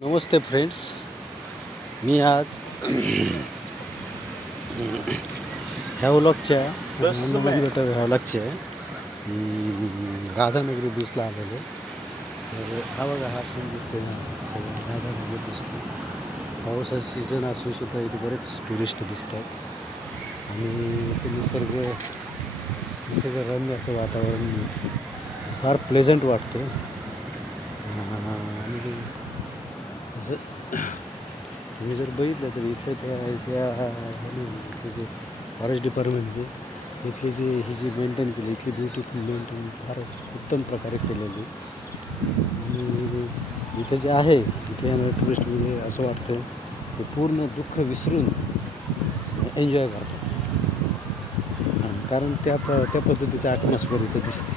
नमस्ते friends. मी आज ह्या व्लॉगच्या ह्या व्लॉगच्या राधानगरी बीचला आलेलो. तर हा बघा हा सीन दिसतो ना, सगळं राधानगरी बीचला. पावसाचा सीझन असून सुद्धा इथे बरेच टुरिस्ट दिसतात आणि इथे निसर्गरम्य असं वातावरण फार प्लेझंट वाटतं. आणि असं तुम्ही जर बघितलं तर इथले जे फॉरेस्ट डिपार्टमेंटने इथली ही जी मेंटेन केली, इथली ब्युटी मेंटेन फार उत्तम प्रकारे केलेली. आणि इथे जे आहे इथे टुरिस्ट म्हणजे असं वाटतं ते पूर्ण दुःख विसरून एन्जॉय करतात, कारण त्या पद्धतीचं ॲटमॉस्फिअर इथे दिसते.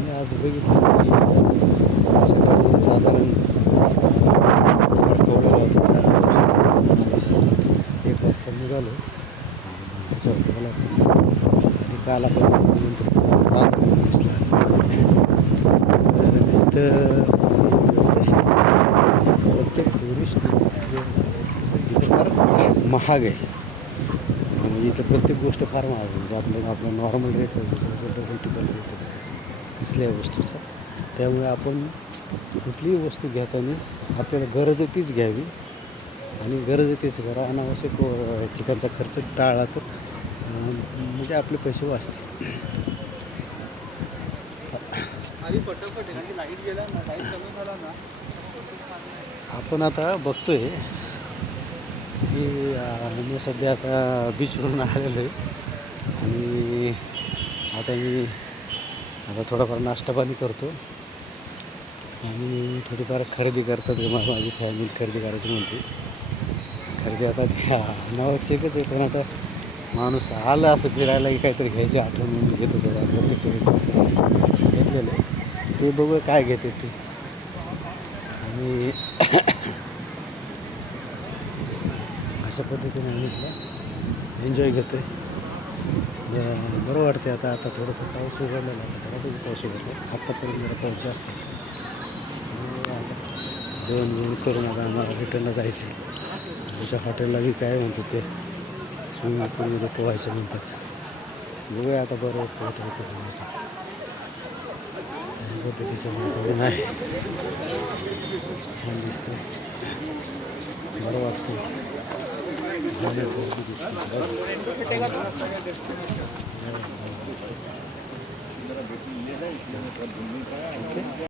मी आज बघितलं की सकाळी साधारण 1 वाजता निघालो ह्याच्यावर आणि काल आपण दिसला. इथं प्रत्येक टुरिस्ट इथं फार महाग आहे. म्हणजे इथं प्रत्येक गोष्ट फार महाग आहे. म्हणजे आपलं नॉर्मल रेट मल्टिपल रेट दिसल्या वस्तूचा. त्यामुळे आपण कुठलीही वस्तू घेताना आपल्याला गरज आहे तीच घ्यावी आणि गरज आहे तीच करा. अनावश्यक ठिकाणचा खर्च टाळला तर म्हणजे आपले पैसे वाचतील. आपण आता बघतोय की मी सध्या आता बीचवरून आलेलो आहे आणि आता थोडाफार नाश्ता पाणी करतो आणि थोडीफार खरेदी करतात. माझी फॅमिली खरेदी करायची म्हणते. खरेदी आता अनावश्यकच आहे, पण आता माणूस आला असं फिरायला की काहीतरी घ्यायची आठवण म्हणून घेतो. सगळं प्रत्येक घेतलेलं आहे ते बघूया काय घेते ते. आणि अशा पद्धतीने आम्ही इथला एन्जॉय घेतो आहे. बरं वाटते. आता थोडंसं पाऊस उघडलेला आहे. बऱ्यापैकी पाऊस उघडला. आत्तापर्यंत जरा पाऊस जास्त आहे. जेवण करून आता आम्हाला हॉटेलला जायचं आहे. आमच्या हॉटेलला बी काय म्हणतो ते स्विमिंग पूलमध्ये पोहायचं म्हणतात. बघूया आता बरं पोहत पद्धतीचं वातावरण आहे. छान दिसतं, बरं वाटतं. ओके.